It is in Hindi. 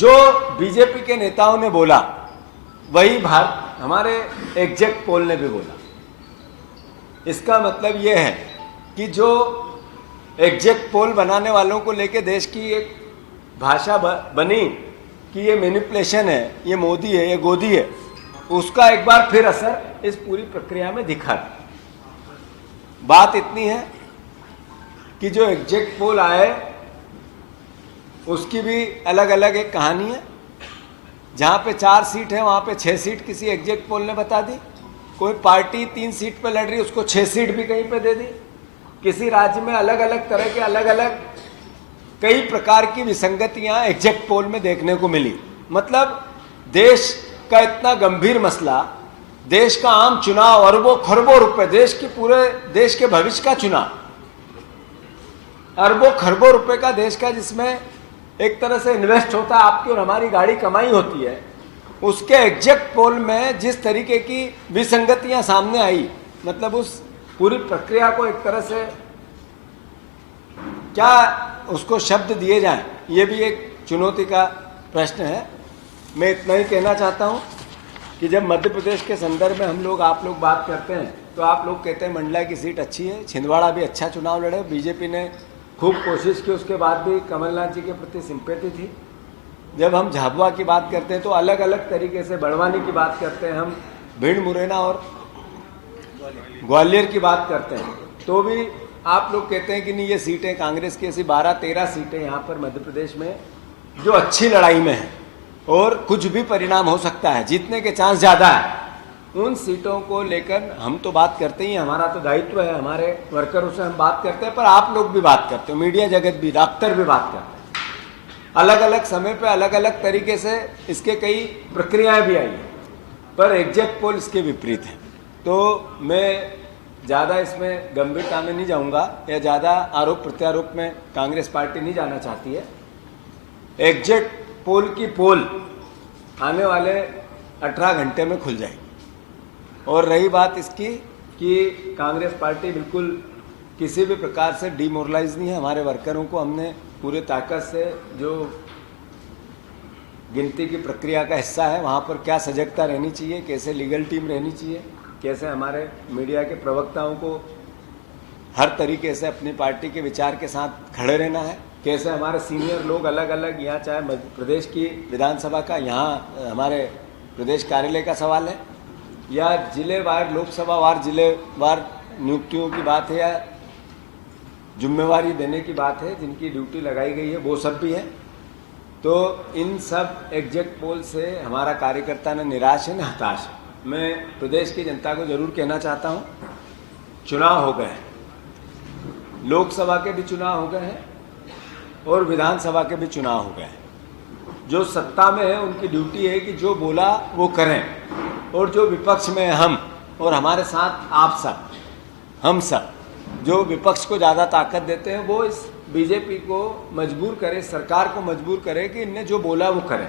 जो बीजेपी के नेताओं ने बोला वही हमारे एग्जिट पोल ने भी बोला। इसका मतलब यह है कि जो एग्जिट पोल बनाने वालों को लेके देश की एक भाषा बनी कि ये मैनिपुलेशन है, ये मोदी है, ये गोदी है, उसका एक बार फिर असर इस पूरी प्रक्रिया में दिखा। बात इतनी है कि जो एग्जिट पोल आए उसकी भी अलग अलग एक कहानी है। जहाँ पे 4 सीट है वहाँ पे 6 सीट किसी एग्जिट पोल ने बता दी। कोई पार्टी 3 सीट पे लड़ रही, उसको 6 सीट भी कहीं पे दे दी। किसी राज्य में अलग अलग तरह के अलग अलग कई प्रकार की विसंगतियाँ एग्जिट पोल में देखने को मिली। मतलब देश का इतना गंभीर मसला, देश का आम चुनाव, अरबों खरबों रुपए, देश की पूरे देश के भविष्य का चुनाव, अरबों खरबों रुपए का देश का, जिसमें एक तरह से इन्वेस्ट होता है, आपकी और हमारी गाड़ी कमाई होती है, उसके एग्जिट पोल में जिस तरीके की विसंगतियां सामने आई, मतलब उस पूरी प्रक्रिया को एक तरह से क्या उसको शब्द दिए जाएं, ये भी एक चुनौती का प्रश्न है। मैं इतना ही कहना चाहता हूं कि जब मध्य प्रदेश के संदर्भ में हम लोग आप लोग बात करते हैं तो आप लोग कहते हैं मंडला की सीट अच्छी है, छिंदवाड़ा भी अच्छा चुनाव लड़े, बीजेपी ने खूब कोशिश की, उसके बाद भी कमलनाथ जी के प्रति सिंपैथी थी। जब हम झाबुआ की बात करते हैं तो अलग अलग तरीके से, बड़वानी की बात करते हैं, हम भिंड मुरैना और ग्वालियर की बात करते हैं, तो भी आप लोग कहते हैं कि नहीं ये सीटें कांग्रेस की, ऐसी 12-13 सीटें यहाँ पर मध्य प्रदेश में जो अच्छी लड़ाई में है और कुछ भी परिणाम हो सकता है, जीतने के चांस ज़्यादा है। उन सीटों को लेकर हम तो बात करते ही, हमारा तो दायित्व है, हमारे वर्करों से हम बात करते हैं, पर आप लोग भी बात करते हो, मीडिया जगत भी, डॉक्टर भी बात करते हैं। अलग अलग समय पे अलग अलग तरीके से इसके कई प्रक्रियाएं भी आई हैं, पर एग्जिट पोल इसके विपरीत है। तो मैं ज़्यादा इसमें गंभीरता में नहीं जाऊंगा या ज़्यादा आरोप प्रत्यारोप में कांग्रेस पार्टी नहीं जाना चाहती है। एग्जिट पोल की पोल आने वाले 18 घंटे में खुल जाएगी। और रही बात इसकी कि कांग्रेस पार्टी बिल्कुल किसी भी प्रकार से डिमोरलाइज नहीं है। हमारे वर्करों को हमने पूरे ताकत से, जो गिनती की प्रक्रिया का हिस्सा है, वहाँ पर क्या सजगता रहनी चाहिए, कैसे लीगल टीम रहनी चाहिए, कैसे हमारे मीडिया के प्रवक्ताओं को हर तरीके से अपनी पार्टी के विचार के साथ खड़े रहना है, कैसे हमारे सीनियर लोग अलग अलग, यहाँ चाहे मध्य प्रदेश की विधानसभा का, यहाँ हमारे प्रदेश कार्यालय का सवाल है, या जिलेवार लोकसभा वार जिलेवार नियुक्तियों की बात है, या जिम्मेवारी देने की बात है, जिनकी ड्यूटी लगाई गई है, वो सब भी है। तो इन सब एग्जिट पोल से हमारा कार्यकर्ता न निराश है न हताश है। मैं प्रदेश की जनता को जरूर कहना चाहता हूँ, चुनाव हो गए हैं, लोकसभा के भी चुनाव हो गए हैं और विधानसभा के भी चुनाव हो गए हैं। जो सत्ता में है उनकी ड्यूटी है कि जो बोला वो करें, और जो विपक्ष में हम और हमारे साथ आप सब, हम सब जो विपक्ष को ज़्यादा ताकत देते हैं, वो इस बीजेपी को मजबूर करे, सरकार को मजबूर करे कि इनने जो बोला वो करें।